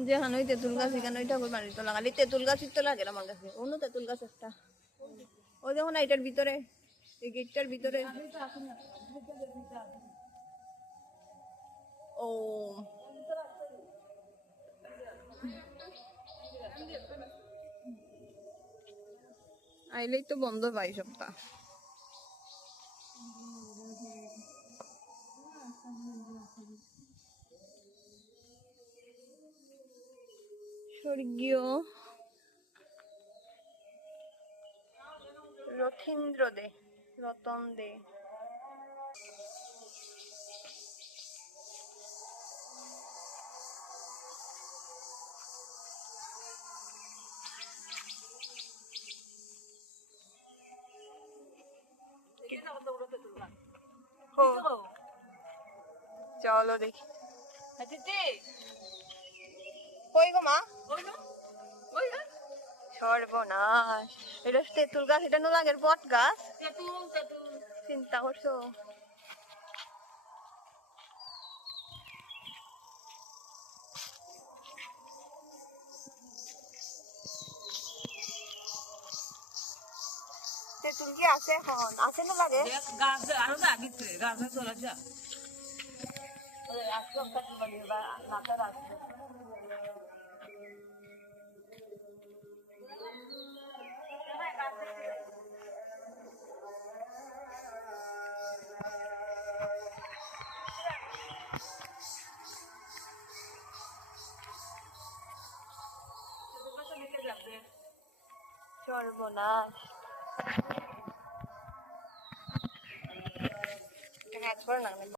যেখানে ওই তেঁতুল গাছ এখানে ওই ঠাকুর বাড়ির তো লাগালি তেঁতুল গাছই তো লাগে আমার কাছে অন্য তেঁতুল গাছ একটা ওই দেখো না এটার ভিতরে এই গেটটার ভিতরে ও আইলেই তো বন্ধ পাই সপ্তাহ স্বর্গীয় রথীন্দ্র দে রতন দে চলো দেখি কই গো মা সর্বনাশ এটা তেঁতুল গাছ এটা নোলাগের বট গাছ চিন্তা করছো তেঁতুল কি আছে এখন আছে না লাগে গাছ আরো লাগিছে গাছ চলে যা সর্বনাশ কাজ করে না